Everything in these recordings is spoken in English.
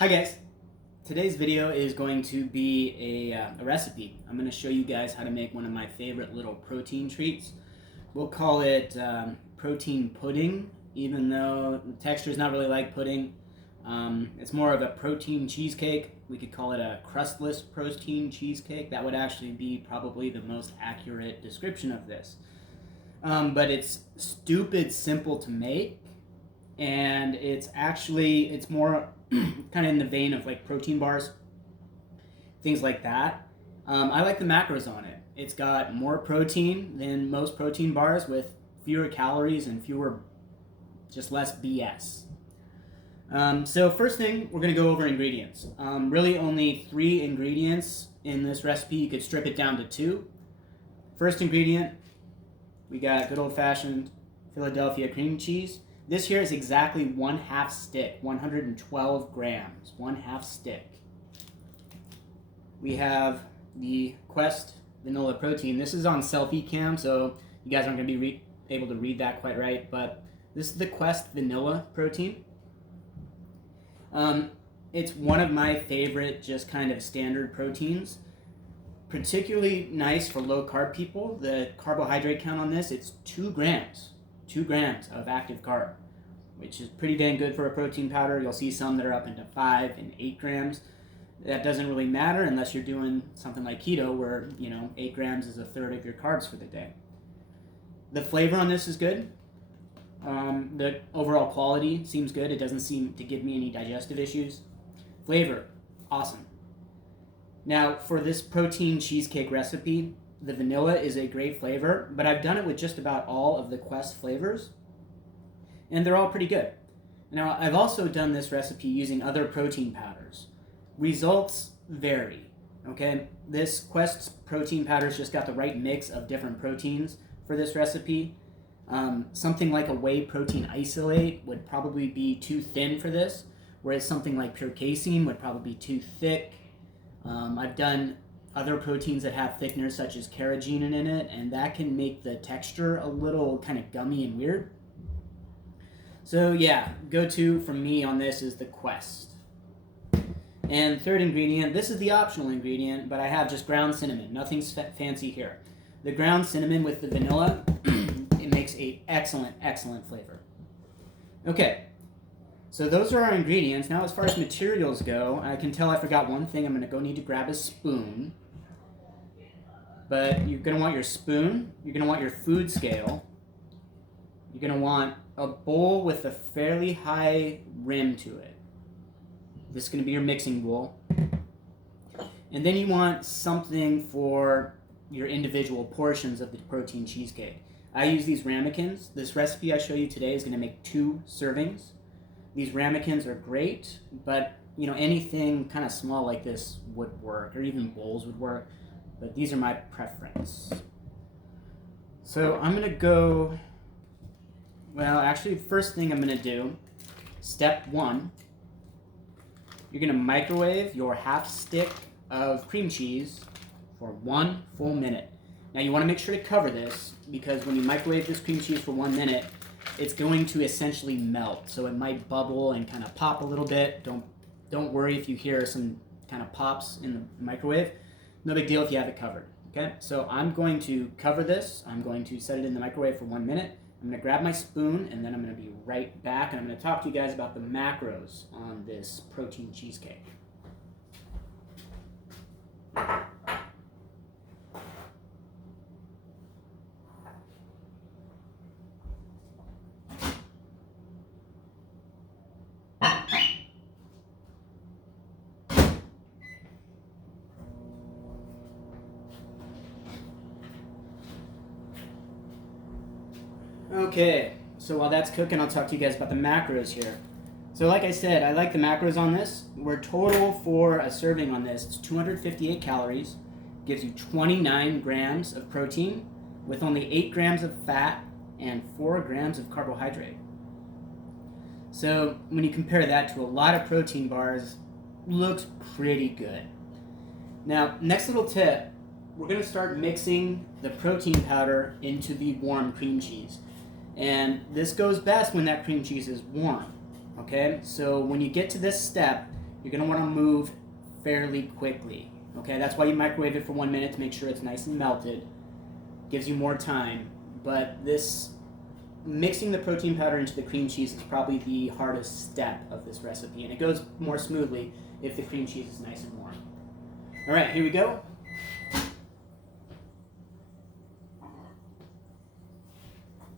Hi guys, today's video is going to be a recipe. I'm going to show you guys how to make one of my favorite little protein treats. We'll call it protein pudding, even though the texture is not really like pudding. It's more of a protein cheesecake. We could call it a crustless protein cheesecake. That would actually be probably the most accurate description of this. But it's stupid simple to make, and it's more kind of in the vein of like protein bars, things like that. I like the macros on it. It's got more protein than most protein bars with fewer calories and just less BS. So first thing, we're going to go over ingredients. Really only 3 ingredients in this recipe. You could strip it down to 2. First ingredient, we got good old-fashioned Philadelphia cream cheese. This here is exactly 1/2 stick, 112 grams, 1/2 stick. We have the Quest vanilla protein. This is on selfie cam, so you guys aren't going to be able to read that quite right, but this is the Quest vanilla protein. It's one of my favorite just kind of standard proteins. Particularly nice for low carb people. The carbohydrate count on this, it's 2 grams. 2 grams of active carb, which is pretty dang good for a protein powder. You'll see some that are up into 5 and 8 grams. That doesn't really matter unless you're doing something like keto where, 8 grams is a third of your carbs for the day. The flavor on this is good. The overall quality seems good. It doesn't seem to give me any digestive issues. Flavor, awesome. Now, for this protein cheesecake recipe, the vanilla is a great flavor, but I've done it with just about all of the Quest flavors, and they're all pretty good. Now, I've also done this recipe using other protein powders. Results vary, okay? This Quest protein powder's just got the right mix of different proteins for this recipe. Something like a whey protein isolate would probably be too thin for this, whereas something like pure casein would probably be too thick. I've done other proteins that have thickeners such as carrageenan in it, and that can make the texture a little kind of gummy and weird. So yeah, go-to from me on this is the Quest. And third ingredient, this is the optional ingredient, but I have just ground cinnamon. Nothing's fancy here. The ground cinnamon with the vanilla, it makes a excellent flavor. Okay. So those are our ingredients. Now as far as materials go, I can tell I forgot one thing. I'm going to need to grab a spoon. But you're going to want your spoon. You're going to want your food scale. You're going to want a bowl with a fairly high rim to it. This is going to be your mixing bowl. And then you want something for your individual portions of the protein cheesecake. I use these ramekins. This recipe I show you today is going to make 2 servings. These ramekins are great, but anything kind of small like this would work, or even bowls would work, but these are my preference. So I'm going to go, first thing I'm going to do, step 1, you're going to microwave your 1/2 stick of cream cheese for 1 full minute. Now you want to make sure to cover this, because when you microwave this cream cheese for 1 minute, it's going to essentially melt, so it might bubble and kind of pop a little bit. Don't worry if you hear some kind of pops in the microwave. No big deal if you have it covered. Okay, so I'm going to cover this. I'm going to set it in the microwave for 1 minute. I'm going to grab my spoon, and then I'm going to be right back, and I'm going to talk to you guys about the macros on this protein cheesecake. Okay, so while that's cooking, I'll talk to you guys about the macros here. So like I said, I like the macros on this. We're total for a serving on this. It's 258 calories, gives you 29 grams of protein with only 8 grams of fat and 4 grams of carbohydrate. So when you compare that to a lot of protein bars, looks pretty good. Now, next little tip, we're going to start mixing the protein powder into the warm cream cheese. And this goes best when that cream cheese is warm. Okay, so when you get to this step, you're going to want to move fairly quickly. Okay, that's why you microwave it for 1 minute to make sure it's nice and melted. Gives you more time. But this mixing the protein powder into the cream cheese is probably the hardest step of this recipe, and it goes more smoothly if the cream cheese is nice and warm. All right, here we go.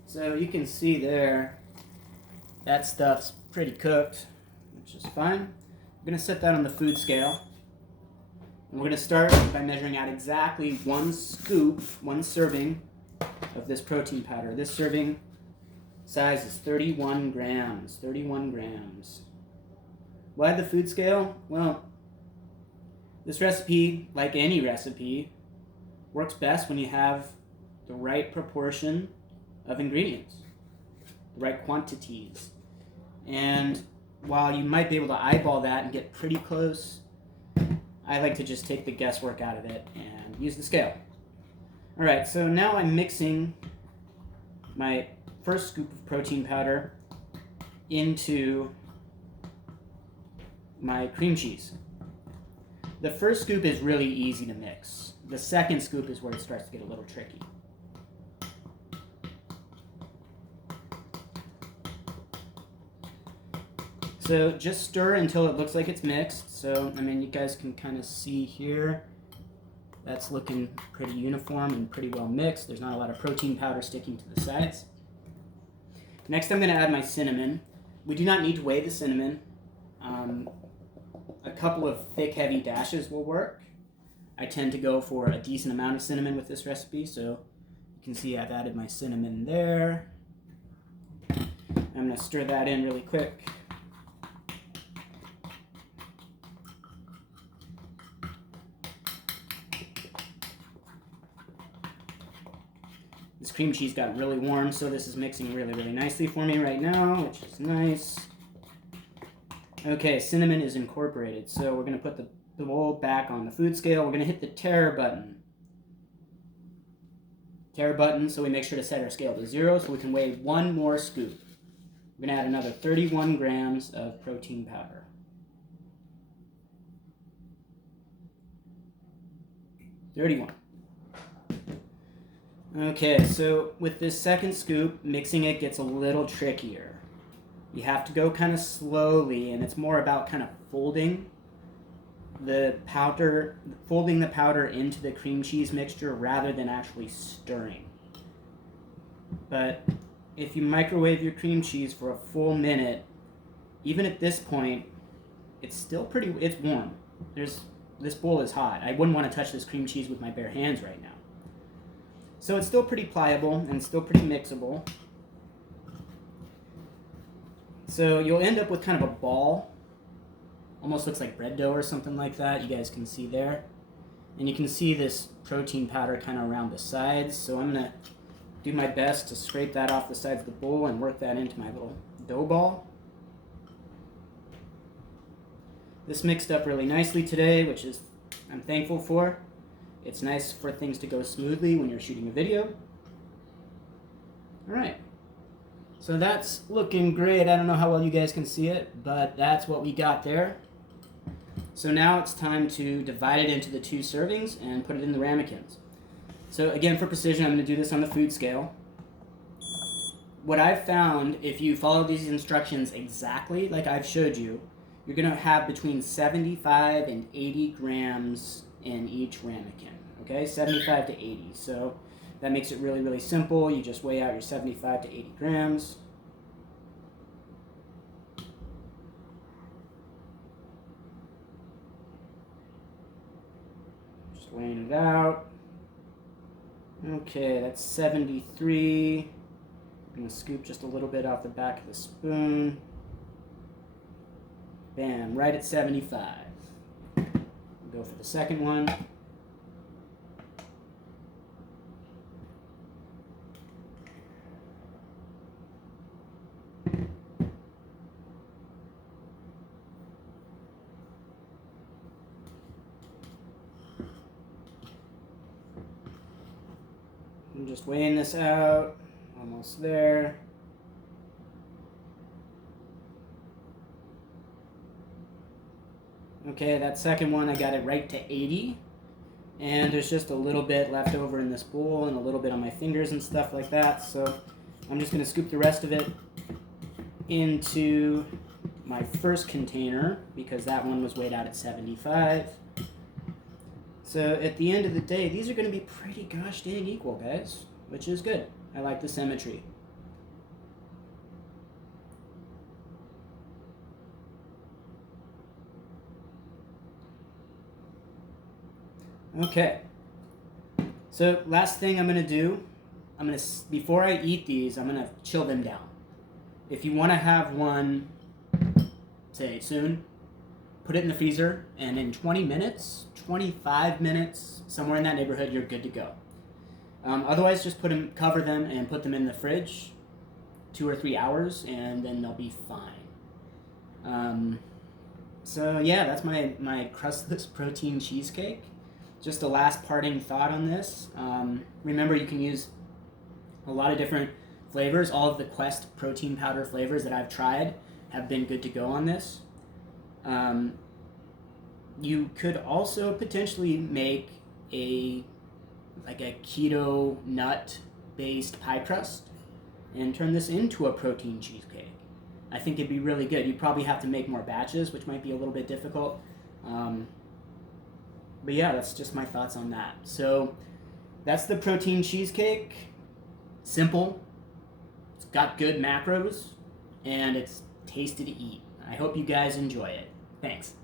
So you can see there, that stuff's pretty cooked, which is fine. I'm going to set that on the food scale. And we're going to start by measuring out exactly 1 scoop, 1 serving of this protein powder. This serving size is 31 grams. 31 grams. Why the food scale? Well, this recipe, like any recipe, works best when you have the right proportion of ingredients, the right quantities. And while you might be able to eyeball that and get pretty close, I like to just take the guesswork out of it and use the scale. All right, so now I'm mixing my first scoop of protein powder into my cream cheese. The first scoop is really easy to mix. The second scoop is where it starts to get a little tricky. So just stir until it looks like it's mixed. So, I mean, you guys can kind of see here, that's looking pretty uniform and pretty well mixed. There's not a lot of protein powder sticking to the sides. Next, I'm going to add my cinnamon. We do not need to weigh the cinnamon. A couple of thick, heavy dashes will work. I tend to go for a decent amount of cinnamon with this recipe, so you can see I've added my cinnamon there. I'm going to stir that in really quick. This cream cheese got really warm, so this is mixing really, really nicely for me right now, which is nice. Okay, cinnamon is incorporated, so we're going to put the bowl back on the food scale. We're going to hit the tare button. Tare button, so we make sure to set our scale to 0 so we can weigh 1 more scoop. We're going to add another 31 grams of protein powder. Okay, so with this second scoop, mixing it gets a little trickier. You have to go kind of slowly, and it's more about kind of folding the powder into the cream cheese mixture rather than actually stirring. But if you microwave your cream cheese for a full minute, even at this point, it's still it's warm. This bowl is hot. I wouldn't want to touch this cream cheese with my bare hands right now. So it's still pretty pliable and still pretty mixable. So you'll end up with kind of a ball. Almost looks like bread dough or something like that. You guys can see there. And you can see this protein powder kind of around the sides. So I'm going to do my best to scrape that off the sides of the bowl and work that into my little dough ball. This mixed up really nicely today, which is I'm thankful for. It's nice for things to go smoothly when you're shooting a video. All right. So that's looking great. I don't know how well you guys can see it, but that's what we got there. So now it's time to divide it into the 2 servings and put it in the ramekins. So again, for precision, I'm going to do this on the food scale. What I've found, if you follow these instructions exactly like I've showed you, you're going to have between 75 and 80 grams in each ramekin. Okay, 75 to 80. So that makes it really, really simple. You just weigh out your 75 to 80 grams. Just weighing it out. Okay, that's 73. I'm going to scoop just a little bit off the back of the spoon. Bam, right at 75. We'll go for the second one. I'm just weighing this out. Almost there. Okay, that second one I got it right to 80. And there's just a little bit left over in this bowl and a little bit on my fingers and stuff like that. So I'm just going to scoop the rest of it into my first container because that one was weighed out at 75. So at the end of the day, these are going to be pretty gosh dang equal, guys, which is good. I like the symmetry. Okay. So last thing I'm going to do, before I eat these, I'm going to chill them down. If you want to have one, say soon, put it in the freezer, and in 20 minutes, 25 minutes, somewhere in that neighborhood, you're good to go. Otherwise, just cover them and put them in the fridge 2 or 3 hours, and then they'll be fine. So yeah, that's my crustless protein cheesecake. Just a last parting thought on this. Remember, you can use a lot of different flavors. All of the Quest protein powder flavors that I've tried have been good to go on this. You could also potentially make a keto nut based pie crust and turn this into a protein cheesecake. I think it'd be really good. You'd probably have to make more batches, which might be a little bit difficult. But yeah, that's just my thoughts on that. So that's the protein cheesecake. Simple. It's got good macros, and it's tasty to eat. I hope you guys enjoy it. Thanks.